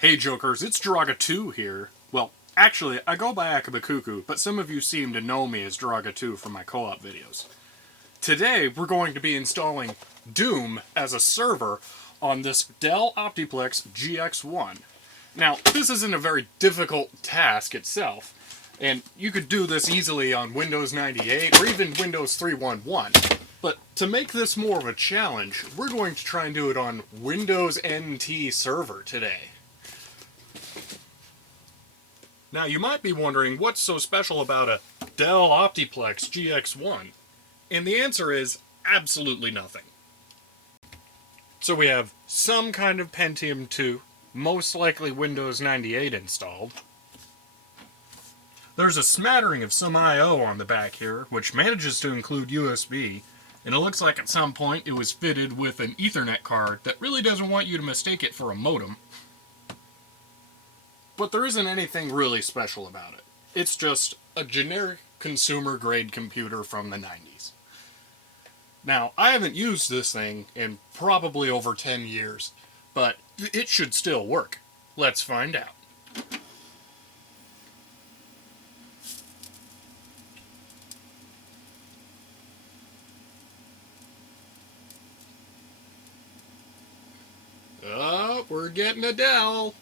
Hey Jokers, it's Draga2 here. Well, actually, I go by AkBKukU, but some of you seem to know me as Draga2 from my co-op videos. Today, we're going to be installing Doom as a server on this Dell Optiplex GX1. Now, this isn't a very difficult task itself, and you could do this easily on Windows 98 or even Windows 3.1.1. But to make this more of a challenge, we're going to try and do it on Windows NT Server today. Now, you might be wondering what's so special about a Dell Optiplex GX1, and the answer is absolutely nothing. So we have some kind of Pentium 2, most likely Windows 98 installed. There's a smattering of some I/O on the back here, which manages to include USB, and it looks like at some point it was fitted with an Ethernet card that really doesn't want you to mistake it for a modem. But there isn't anything really special about it. It's just a generic consumer-grade computer from the 90s. Now, I haven't used this thing in probably over 10 years, but it should still work. Let's find out. Oh, we're getting a Dell.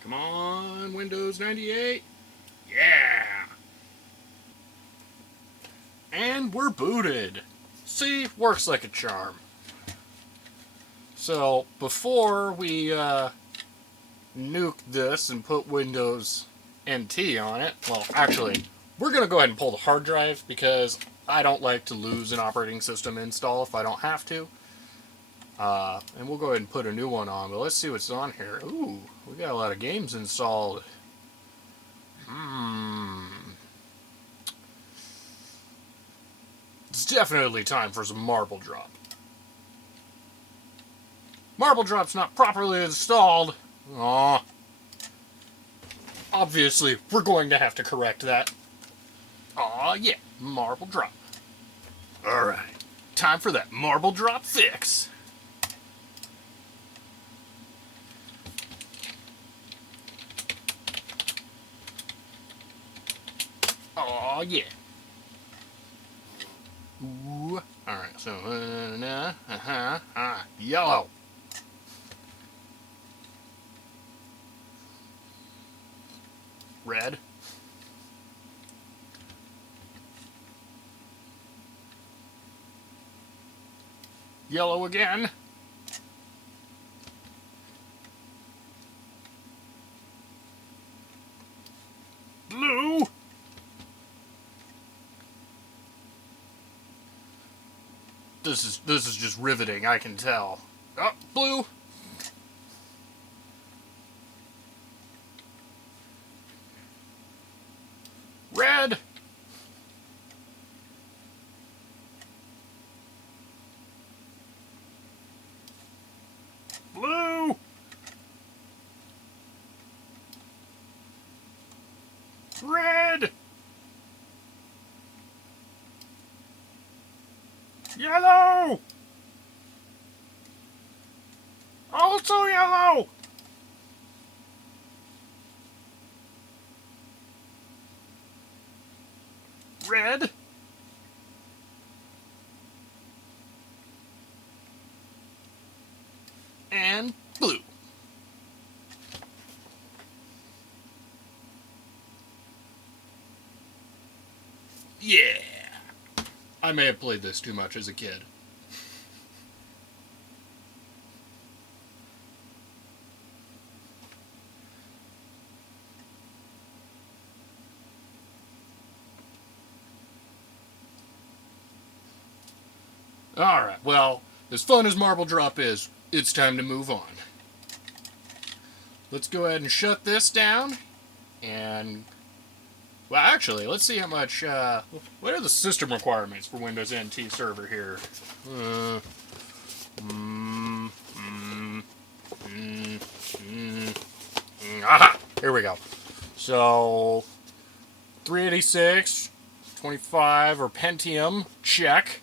Come on, Windows 98. Yeah! And we're booted. See, works like a charm. So, before we nuke this and put Windows NT on it, well, actually, we're going to go ahead and pull the hard drive because I don't like to lose an operating system install if I don't have to. And we'll go ahead and put a new one on, but let's see what's on here. Ooh, we got a lot of games installed. It's definitely time for some Marble Drop. Marble Drop's not properly installed. Aww. Obviously, we're going to have to correct that. Aw, yeah, Marble Drop. Alright, time for that Marble Drop fix. Oh yeah. Ooh. Alright, so, yellow. Red. Yellow again. Blue. This is just riveting, I can tell. Oh, blue. Red. Blue. Red. Yellow! Also yellow! Red. And blue. Yeah! I may have played this too much as a kid. Alright, well, as fun as Marble Drop is, it's time to move on. Let's go ahead and shut this down, and well, actually, let's see how much, what are the system requirements for Windows NT Server here? Aha! Here we go. So 386, 25, or Pentium, check.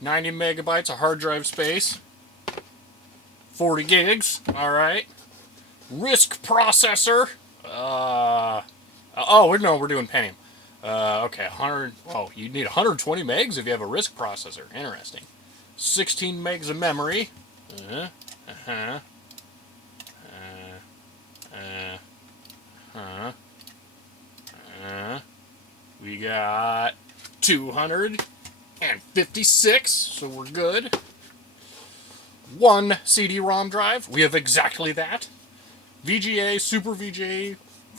90 megabytes of hard drive space. 40 gigs, alright. RISC processor. Oh, no, we're doing Pentium. Okay, 100. Oh, you need 120 megs if you have a RISC processor. Interesting. 16 megs of memory. We got 256, so we're good. 1 CD-ROM drive. We have exactly that. VGA, Super VGA,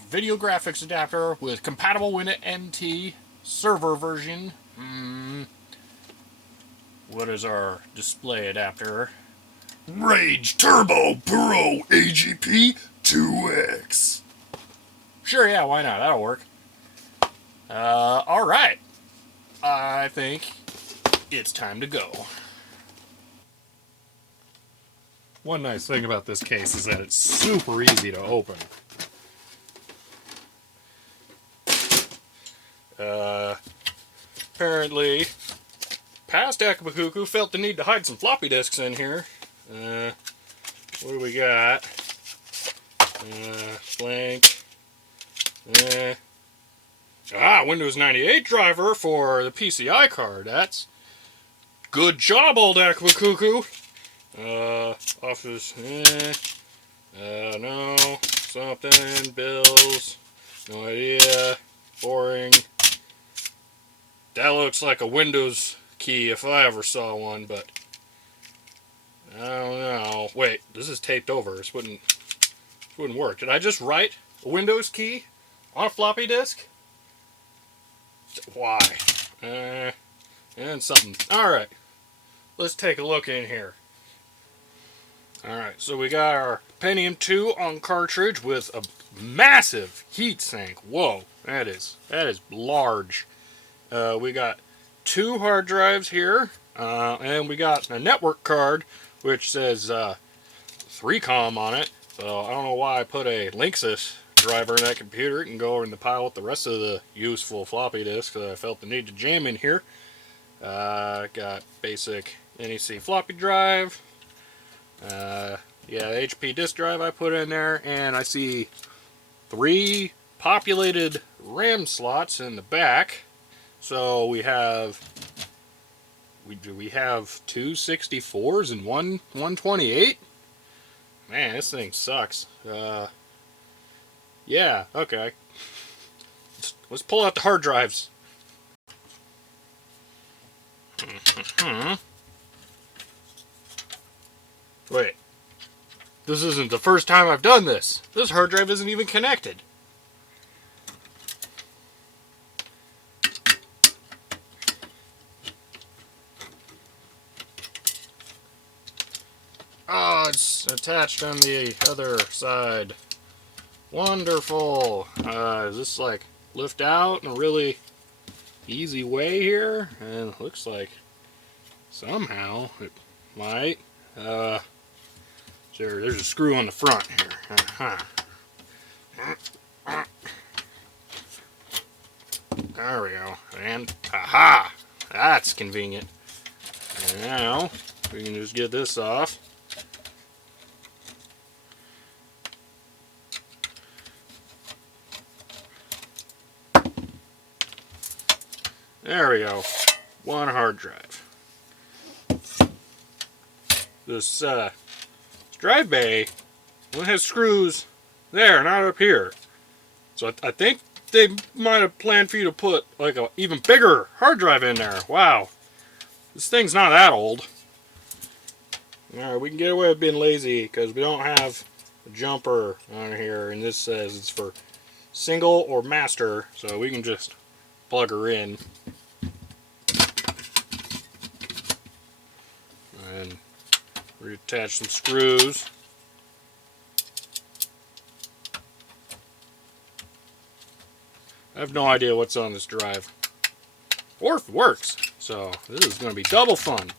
video graphics adapter with compatible WinNT server version. What is our display adapter? Rage Turbo Pro AGP 2X. Sure, yeah, why not? That'll work. Alright. I think it's time to go. One nice thing about this case is that it's super easy to open. Apparently, past AkBKukU felt the need to hide some floppy disks in here. What do we got? Blank. Windows 98 driver for the PCI card. That's good job, old AkBKukU. Office. No. Something. Bills. No idea. Boring. That looks like a Windows key if I ever saw one, but I don't know. Wait, this is taped over. This wouldn't work. Did I just write a Windows key on a floppy disk? Why? And something. Alright. Let's take a look in here. Alright, so we got our Pentium 2 on cartridge with a massive heatsink. Whoa, that is large. We got 2 hard drives here, and we got a network card which says 3Com on it. So I don't know why I put a Linksys driver in that computer. It can go in the pile with the rest of the useful floppy disks that I felt the need to jam in here. Got basic NEC floppy drive. Yeah, the HP disk drive I put in there, and I see 3 populated RAM slots in the back. So we have 2 64s and 128. Man, this thing sucks. Yeah, okay. Let's pull out the hard drives. Wait. This isn't the first time I've done this. This hard drive isn't even connected. Oh, it's attached on the other side. Wonderful. Does this like lift out in a really easy way here? And it looks like somehow it might. Sure, there's a screw on the front here. There we go. And aha! That's convenient. Now we can just get this off. There we go. 1 hard drive. This drive bay only has screws there, not up here. So I think they might have planned for you to put like an even bigger hard drive in there. Wow. This thing's not that old. Alright, we can get away with being lazy because we don't have a jumper on here, and this says it's for single or master, so we can just plug her in. And reattach some screws. I have no idea what's on this drive, or if it works, so this is going to be double fun.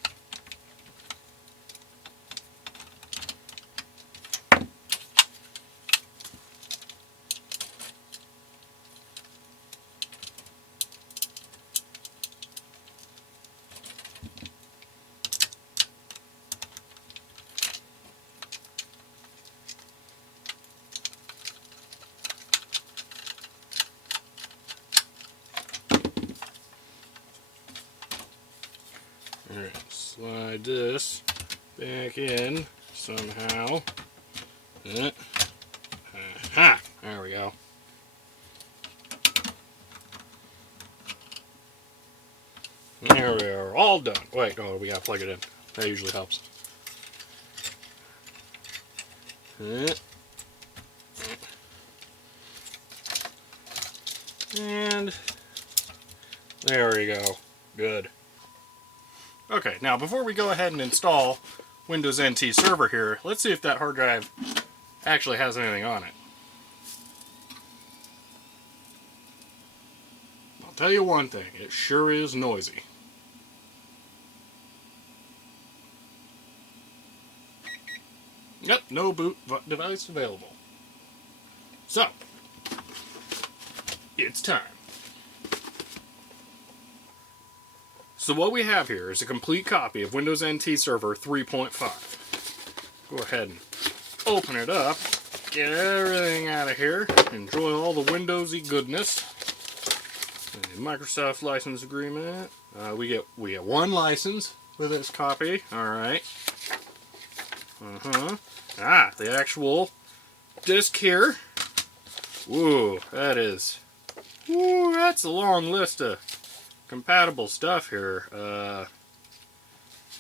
Alright, slide this back in somehow. Aha! There we go. There we are, all done. Wait, no, we gotta plug it in. That usually helps. And there we go. Good. Okay, now before we go ahead and install Windows NT Server here, let's see if that hard drive actually has anything on it. I'll tell you one thing, it sure is noisy. Yep, no boot device available. So, it's time. So what we have here is a complete copy of Windows NT Server 3.5. Go ahead and open it up, get everything out of here, enjoy all the Windowsy goodness. And Microsoft license agreement. We get one license with this copy. All right. The actual disc here. Woo, that's a long list of compatible stuff here.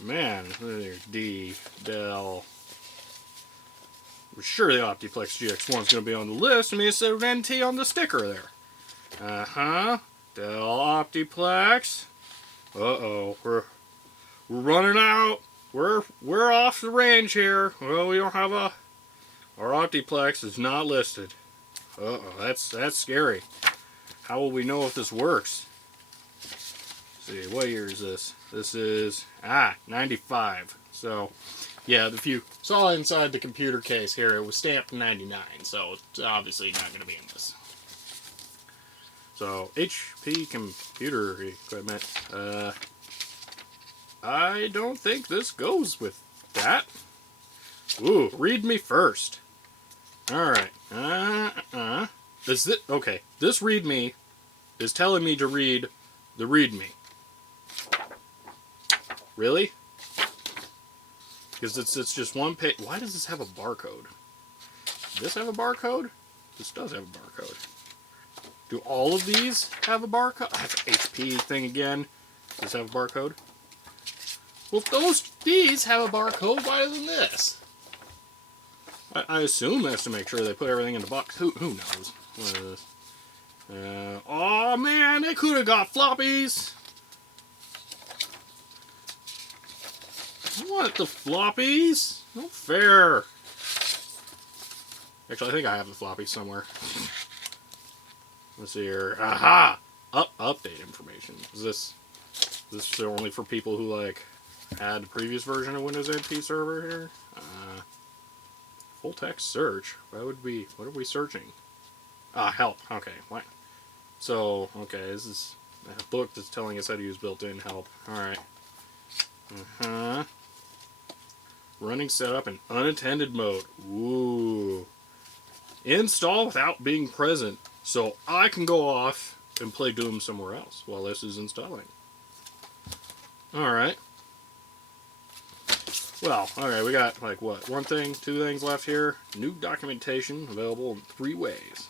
Man, there's Dell. I'm sure the Optiplex GX1 is going to be on the list. I mean, it said NT on the sticker there. Dell Optiplex. We're running out. We're off the range here. Well, we don't have our Optiplex is not listed. That's scary. How will we know if this works? Let's see, what year is this? This is 95. So, yeah, if you saw inside the computer case here, it was stamped 99. So it's obviously not going to be in this. So HP computer equipment. I don't think this goes with that. Ooh, read me first. Alright. Okay, this read me is telling me to read the read me. Really? Because it's just one page. Why does this have a barcode? Does this have a barcode? This does have a barcode. Do all of these have a barcode? That's an HP thing again. Does this have a barcode? Well, if these have a barcode, why doesn't this? I assume that's to make sure they put everything in the box. Who knows? What is this? Oh man, they could have got floppies. I want the floppies. No fair. Actually, I think I have the floppies somewhere. Let's see here. Aha! Update information. Is this only for people who like had the previous version of Windows NT Server here? Full text search. What are we searching? Help. Okay. What? So, okay, this is a book that's telling us how to use built-in help. Alright. Running setup in unattended mode. Ooh. Install without being present. So I can go off and play Doom somewhere else while this is installing. Alright. Well, okay, we got, like, what, two things left here. New documentation available in 3 ways.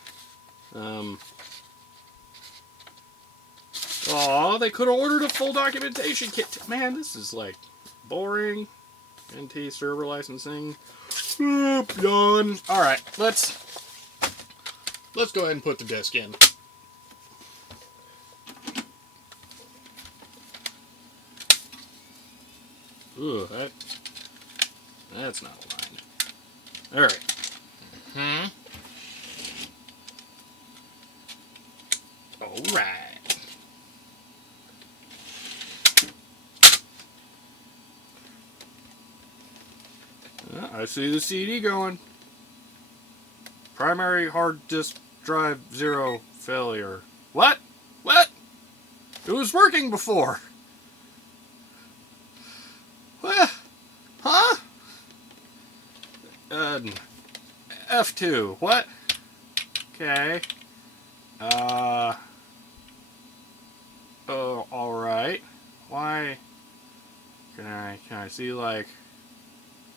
They could have ordered a full documentation kit. Man, this is, like, boring. NT server licensing. Done. Alright, let's go ahead and put the disk in. Ooh, that's not aligned. Alright. Alright. I see the CD going. Primary hard disk drive 0 failure. What? What? It was working before. What? Huh? F2. What? Okay. Oh, alright. Why Can I see like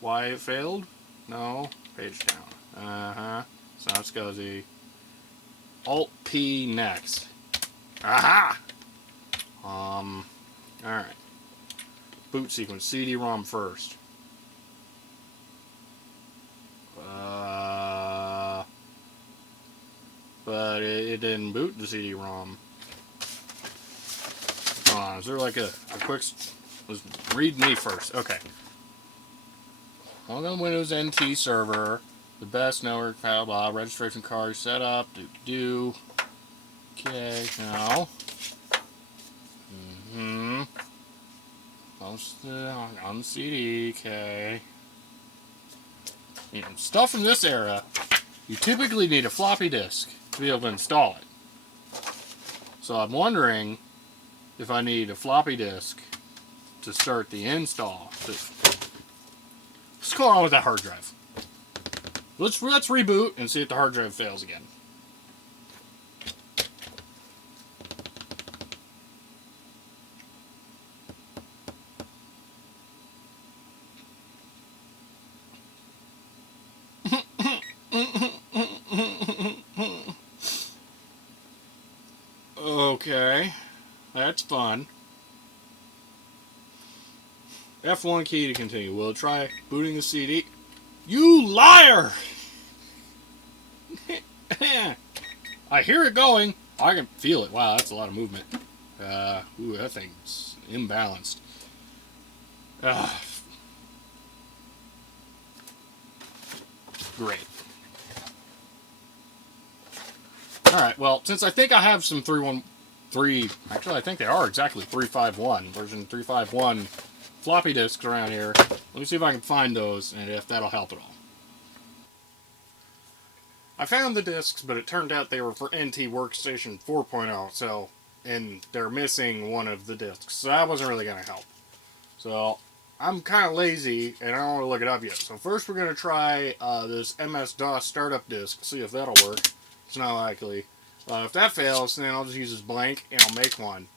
why it failed? No. Page down. Uh-huh. So let's go the Alt P next. Aha! Alright. Boot sequence. CD-ROM first. But it didn't boot the CD-ROM. Hold on, is there like a quick... Let's read me first. Okay. Log on Windows NT server. The best network, blah, blah, registration card set up. Do. Okay, now. Post it on the CD, okay. You know, stuff from this era, you typically need a floppy disk to be able to install it. So I'm wondering if I need a floppy disk to start the install. What's going on with that hard drive? Let's reboot and see if the hard drive fails again. Okay, that's fun. F1 key to continue. We'll try booting the CD. You liar! I hear it going. I can feel it. Wow, that's a lot of movement. Ooh, that thing's imbalanced. Great. Alright, well, since I think I have some 313... Actually, I think they are exactly 351. Version 351 floppy disks around here. Let me see if I can find those and if that'll help at all. I found the disks, but it turned out they were for NT Workstation 4.0, so... And they're missing one of the disks, so that wasn't really going to help. So, I'm kind of lazy, and I don't want to look it up yet. So first we're going to try this MS-DOS startup disk, see if that'll work. It's not likely. If that fails, then I'll just use this blank, and I'll make one.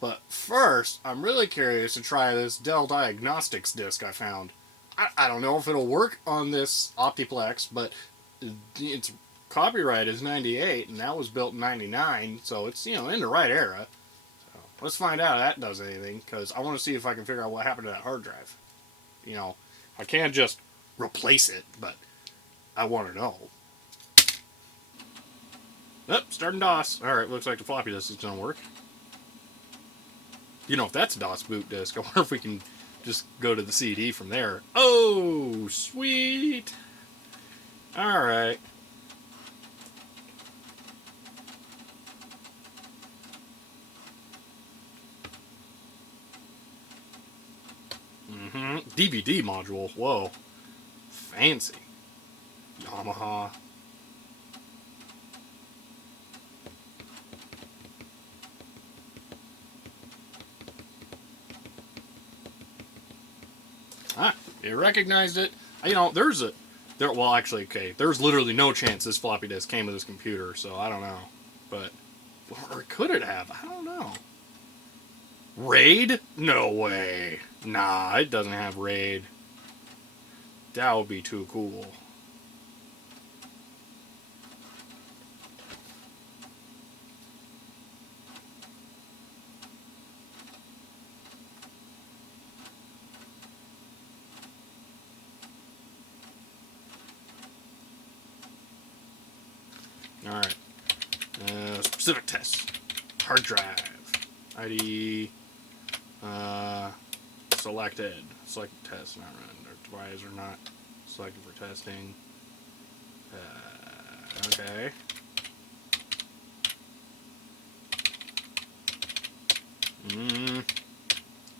But first, I'm really curious to try this Dell Diagnostics disk I found. I don't know if it'll work on this Optiplex, but its copyright is 98, and that was built in 99, so it's, you know, in the right era. So let's find out if that does anything, because I want to see if I can figure out what happened to that hard drive. You know, I can't just replace it, but I want to know. Oh, starting DOS. Alright, looks like the floppy disk is going to work. You know, if that's a DOS boot disk, I wonder if we can just go to the CD from there. Oh, sweet! Alright. DVD module. Whoa. Fancy. Yamaha. Ah, it recognized it. You know, well, actually, okay, there's literally no chance this floppy disk came with this computer, so I don't know. But, or could it have? I don't know. RAID? No way. Nah, it doesn't have RAID. That would be too cool. Alright. Specific tests. Hard drive. ID. Selected. Selected test. Not run. Device or not selected for testing. Okay.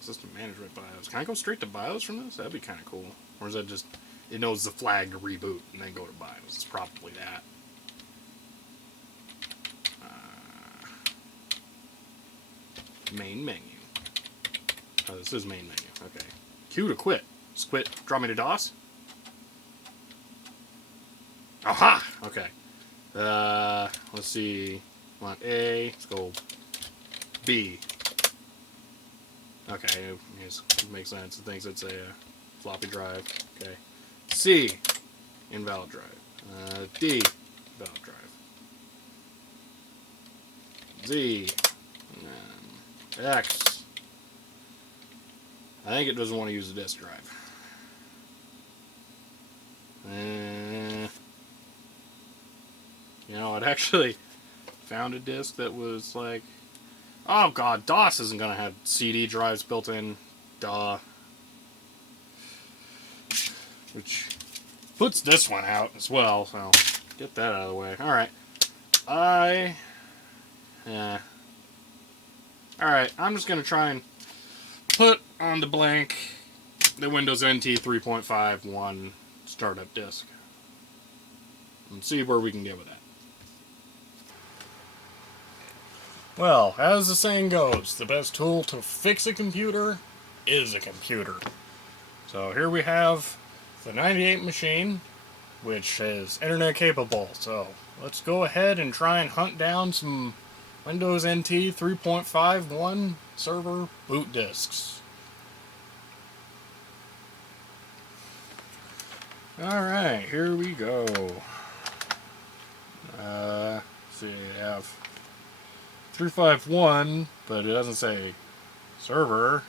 System management BIOS. Can I go straight to BIOS from this? That'd be kind of cool. Or is that just, it knows the flag to reboot and then go to BIOS? It's probably that. Main menu. Oh, this is main menu. Okay. Q to quit. Just quit. Draw me to DOS. Aha! Okay. Let's see. Want A. Let's go B. Okay, it makes sense. It thinks it's a floppy drive. Okay. C, invalid drive. D, valid drive. Z, and X. I think it doesn't want to use a disk drive. You know, it actually found a disk that was like, oh god, DOS isn't going to have CD drives built in. Duh. Which puts this one out as well, so get that out of the way. Alright. Alright, I'm just going to try and put on the blank the Windows NT 3.51 startup disk. And see where we can get with that. Well, as the saying goes, the best tool to fix a computer is a computer. So here we have the 98 machine, which is internet capable. So let's go ahead and try and hunt down some Windows NT 3.51 server boot disks. Alright, here we go. Let's see, I have 351, but it doesn't say server.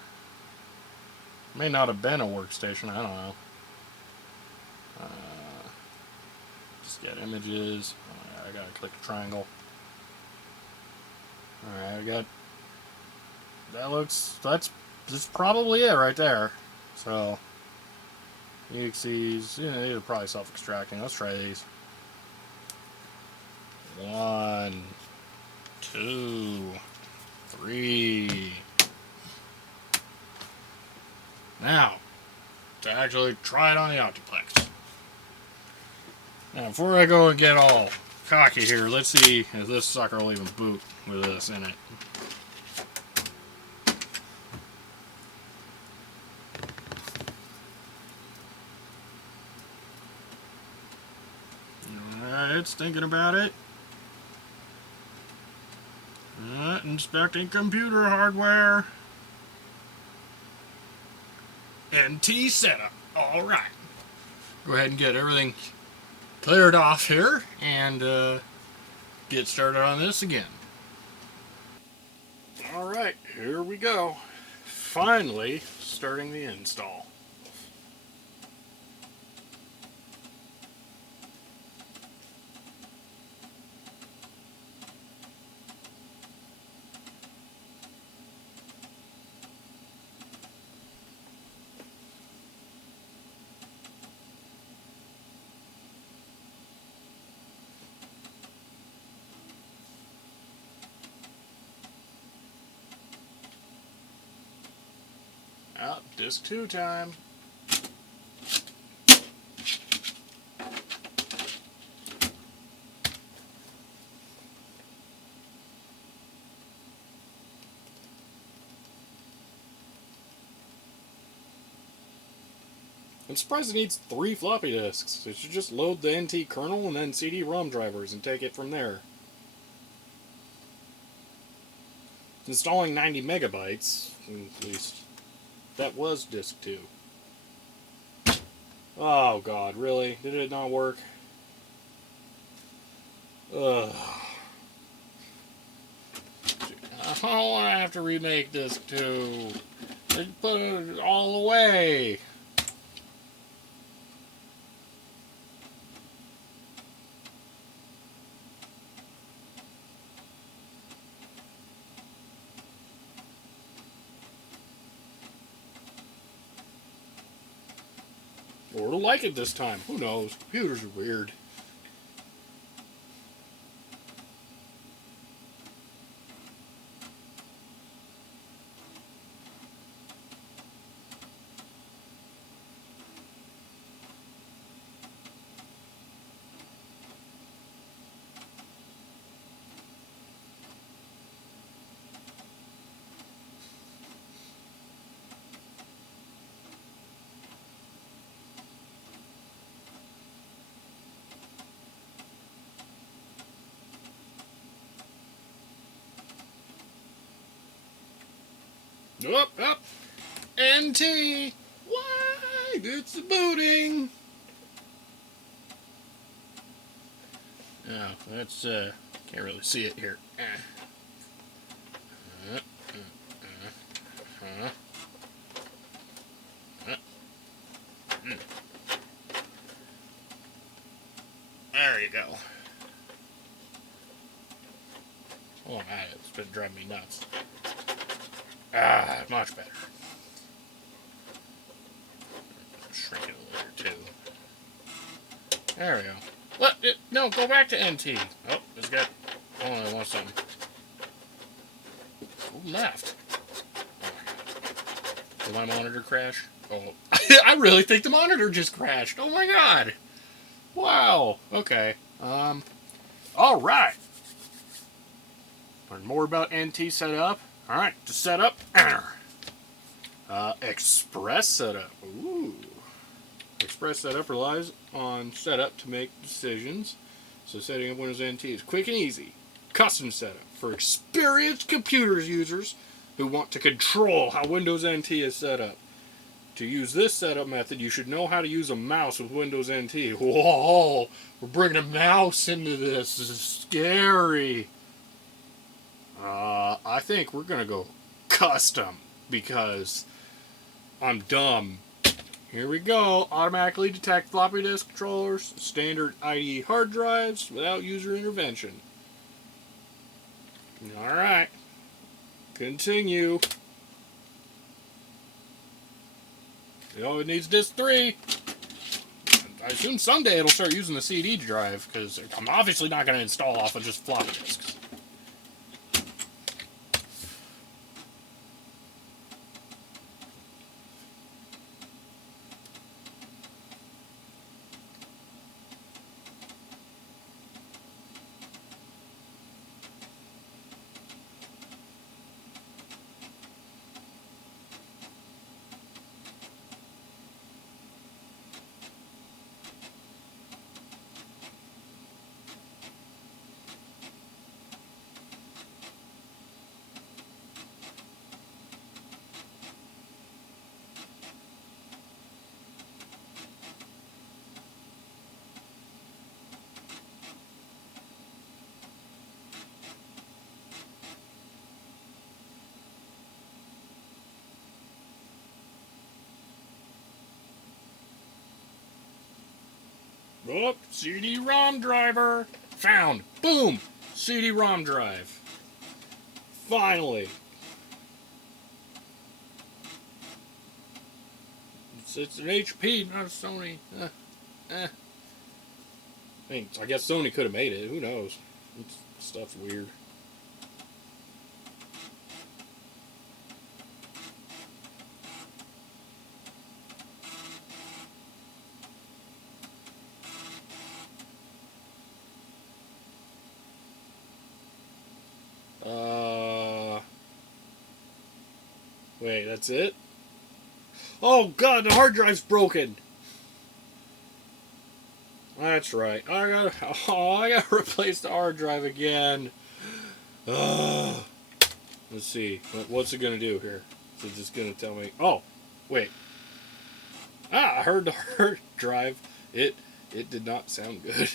May not have been a workstation, I don't know. Just get images. I gotta click the triangle. Alright, I got. That's probably it right there. So, exes, these are probably self-extracting. Let's try these. 1, 2, 3. Now, to actually try it on the Optiplex. Now, before I go and get all cocky here, let's see if this sucker will even boot with this in it. Alright, it's thinking about it. Inspecting computer hardware. NT setup. Alright. Go ahead and get everything cleared off here and get started on this again. Alright, here we go. Finally starting the install. Disk 2 time. I'm surprised it needs 3 floppy disks. It should just load the NT kernel and then CD-ROM drivers and take it from there. Installing 90 megabytes, at least. That was disk 2. Oh god, really? Did it not work? Ugh. I don't want to have to remake disk 2. Just put it all away. Or it'll like it this time. Who knows? Computers are weird. Up. NT. Why? It's booting. Oh, that's can't really see it here. There you go. Oh man, it's been driving me nuts. Much better. Shrink it a little too. There we go. What? No, go back to NT. Oh, it's got. Oh, I want something. Go left. Oh my god. Did my monitor crash? Oh, I really think the monitor just crashed. Oh my god. Wow. Okay. All right. Learn more about NT setup. All right, to set up. Express setup. Ooh. Express setup relies on setup to make decisions. So setting up Windows NT is quick and easy. Custom setup for experienced computers users who want to control how Windows NT is set up. To use this setup method, you should know how to use a mouse with Windows NT. Whoa, we're bringing a mouse into this. This is scary. I think we're going to go custom because I'm dumb. Here we go. Automatically detect floppy disk controllers, standard IDE hard drives without user intervention. Alright. Continue. It needs disk 3. I assume someday it'll start using the CD drive because I'm obviously not going to install off of just floppy disks. Oh, CD-ROM driver. Found. Boom. CD-ROM drive. Finally. It's an HP, not a Sony. I guess Sony could have made it. Who knows? Stuff's weird. Wait, that's it? Oh god, the hard drive's broken! That's right. I gotta replace the hard drive again. Let's see. What's it gonna do here? Is it just gonna tell me? Oh, wait. I heard the hard drive. It did not sound good.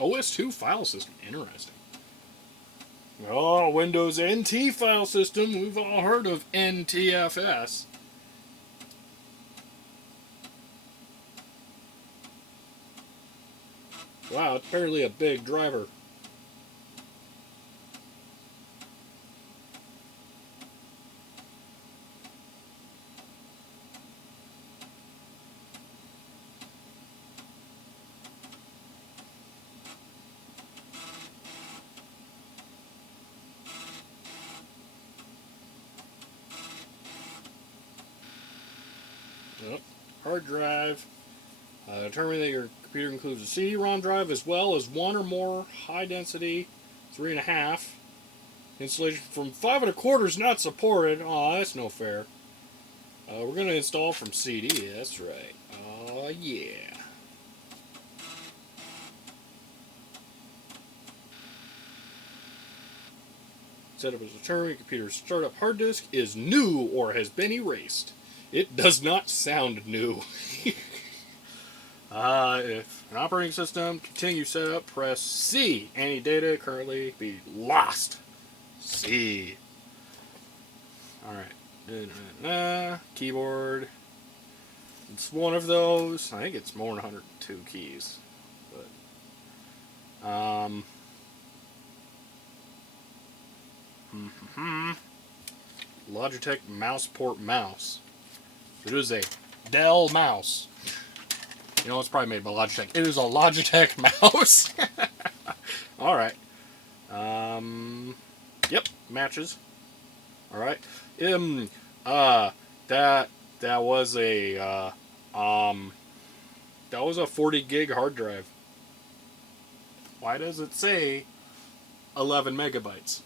OS2 file system. Interesting. Oh, Windows NT file system. We've all heard of NTFS. Wow, it's apparently a big driver. Yep. Hard drive. Determine that your computer includes a CD-ROM drive as well as one or more high-density 3.5. Installation from 5.25 is not supported. Oh, that's no fair. We're going to install from CD. That's right. Oh, yeah. Setup as determined. Computer startup hard disk is new or has been erased. It does not sound new. If an operating system continue setup, press C. Any data currently be lost. C. Alright. Keyboard. It's one of those. I think it's more than 102 keys. But, Logitech Mouseport mouse. It is a Dell mouse. You know, it's probably made by Logitech. It is a Logitech mouse. Alright. Yep, matches. Alright. That was a, that was a 40 gig hard drive. Why does it say 11 megabytes?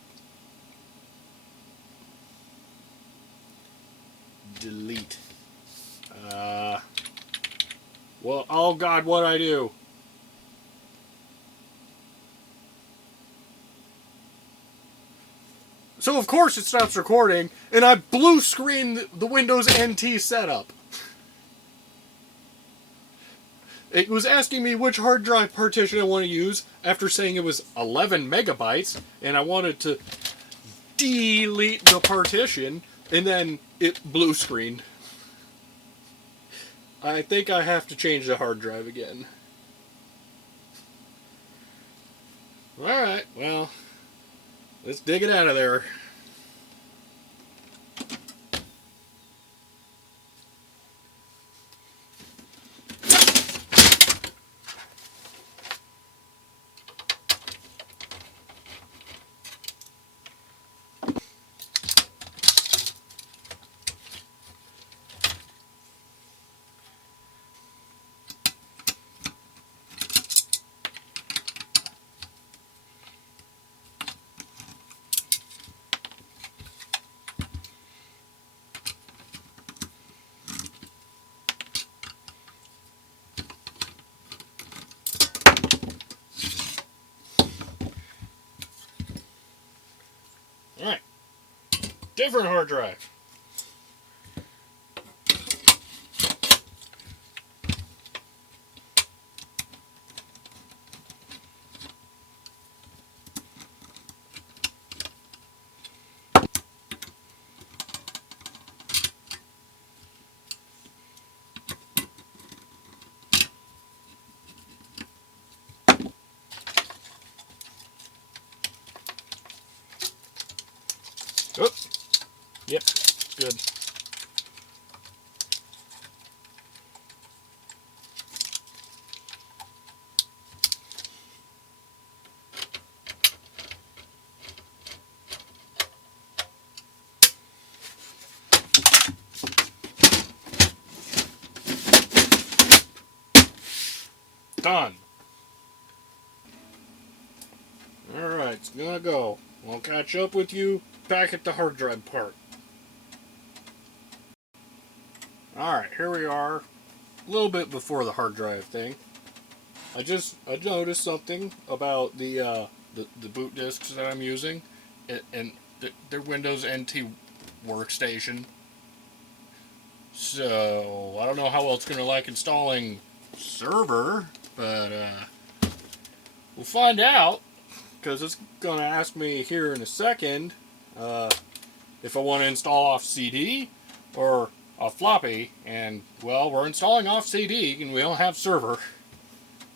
Delete. Well, oh God, what'd I do? So of course it stops recording, and I blue screened the Windows NT setup. It was asking me which hard drive partition I want to use after saying it was 11 megabytes, and I wanted to delete the partition, and then it blue screened. I think I have to change the hard drive again. Alright, well, let's dig it out of there. Alright. Different hard drive. Oh, yep, good. Done. Alright, it's gonna go. I'll catch up with you back at the hard drive part. Alright, here we are. A little bit before the hard drive thing. I noticed something about the boot disks that I'm using, and their Windows NT workstation. So I don't know how well it's gonna like installing server, but we'll find out, because it's gonna ask me here in a second if I want to install off CD or a floppy, and well, we're installing off CD and we don't have server,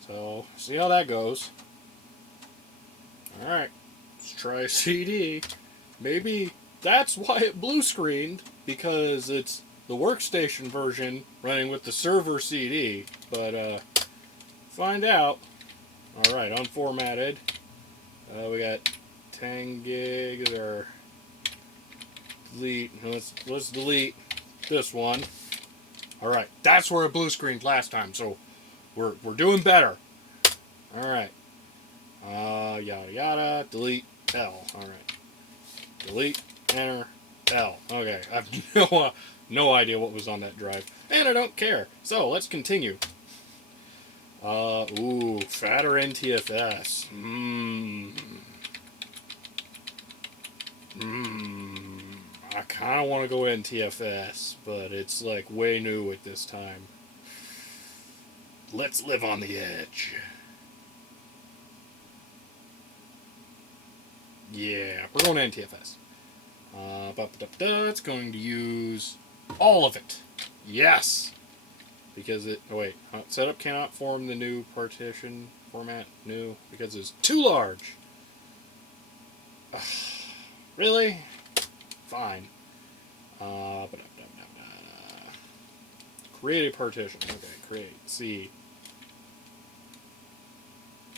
so see how that goes. Alright, let's try CD. Maybe that's why it blue screened, because it's the workstation version running with the server CD, but find out. Alright, unformatted. We got 10 gigs, or delete. Let's delete this one. Alright, that's where it blue screened last time, so we're doing better. Alright. Yada yada, delete L. Alright. Delete, enter, L. Okay, I have no idea what was on that drive. And I don't care. So let's continue. Ooh, fatter NTFS. I kind of want to go NTFS, but it's like way new at this time. Let's live on the edge. Yeah, we're going NTFS. It's going to use all of it. Yes! Because it... Oh, wait. Setup cannot form the new partition format. New. Because it's too large. Really? Fine. Create a partition. Okay, create. C.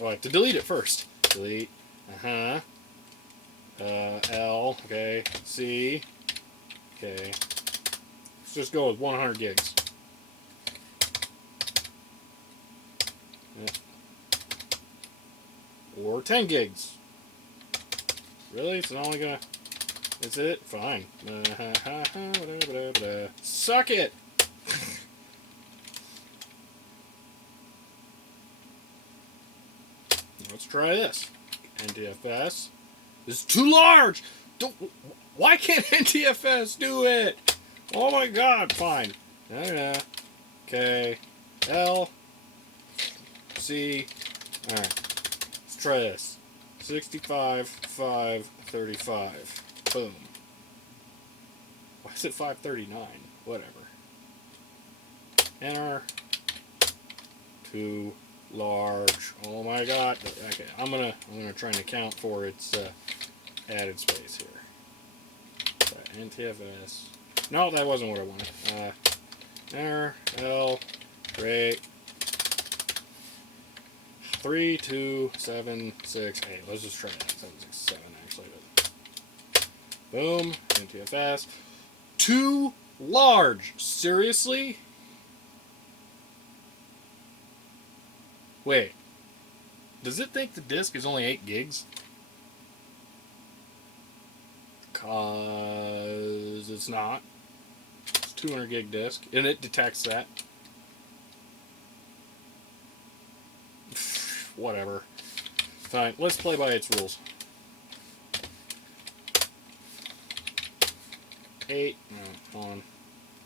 Oh, I have to delete it first. Delete. L. Okay. C. Okay. Let's just go with 100 gigs. Or 10 gigs. Really? It's not only gonna... That's it? Fine. Suck it! Let's try this. NTFS. This is too large! Why can't NTFS do it? Oh my god, fine. Okay. L. C. Alright. Let's try this. 65, 5, 35. Boom. Why is it 539? Whatever. Enter. Too large. Oh my god. Okay, I'm gonna try and account for its added space here. NTFS. No, that wasn't what I wanted. Enter. L. Great. 3, 2, 7, 6, 8. Let's just try that. 7, 6, 7, actually. Boom. NTFS. Too large. Seriously? Wait. Does it think the disk is only 8 gigs? Because it's not. It's a 200 gig disk. And it detects that. Whatever. Fine, let's play by its rules. 8. No, hold on.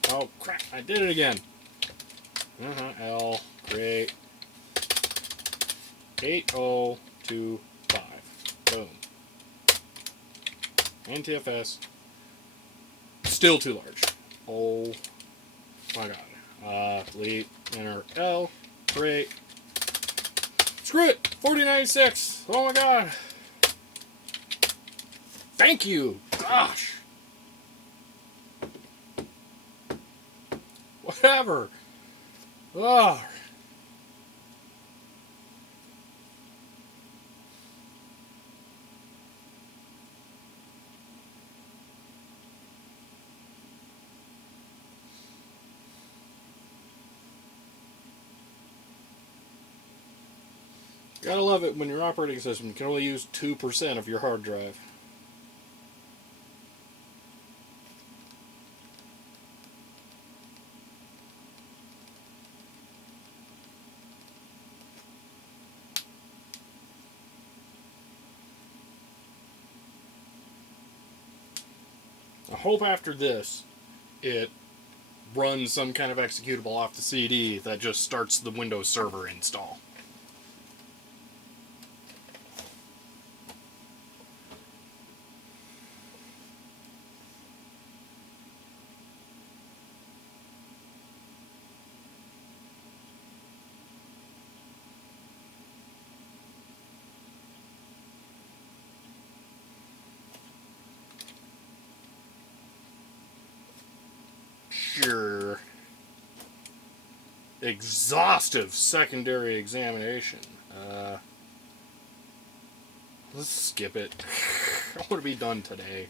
Oh, crap. I did it again. L. Great. 8025. Boom. NTFS. Still too large. Oh my god. Delete. Enter. L. Great. Screw it! 4096! Oh my god! Thank you! Gosh! Whatever! Oh. Gotta love it when your operating system can only use 2% of your hard drive. I hope after this, it runs some kind of executable off the CD that just starts the Windows Server install. Sure. Exhaustive secondary examination. Let's skip it. I want to be done today.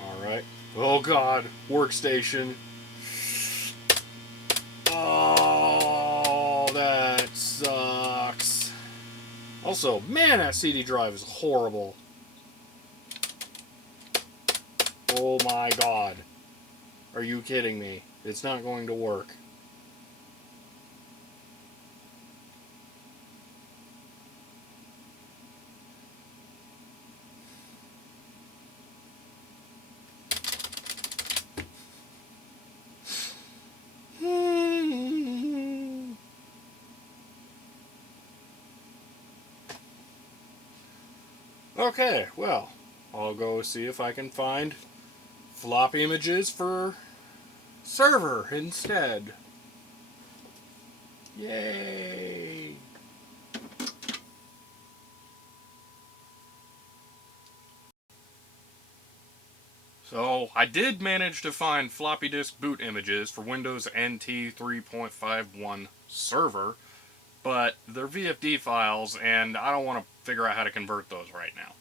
Alright. Oh god. Workstation. Oh, that sucks. Also, man, that CD drive is horrible. Oh my god. Are you kidding me? It's not going to work. Okay, well, I'll go see if I can find floppy images for server instead. Yay! So, I did manage to find floppy disk boot images for Windows NT 3.51 server, but they're VFD files, and I don't want to figure out how to convert those right now.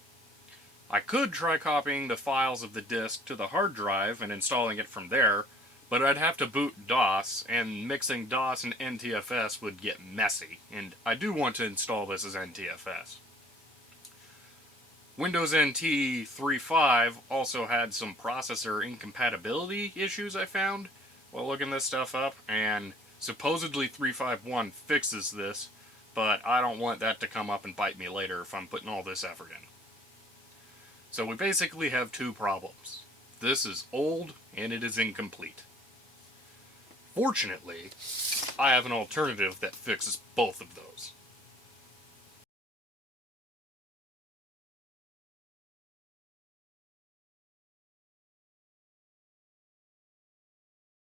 I could try copying the files of the disk to the hard drive and installing it from there, but I'd have to boot DOS, and mixing DOS and NTFS would get messy, and I do want to install this as NTFS. Windows NT 3.5 also had some processor incompatibility issues I found while looking this stuff up, and supposedly 3.5.1 fixes this, but I don't want that to come up and bite me later if I'm putting all this effort in. So we basically have two problems. This is old, and it is incomplete. Fortunately, I have an alternative that fixes both of those.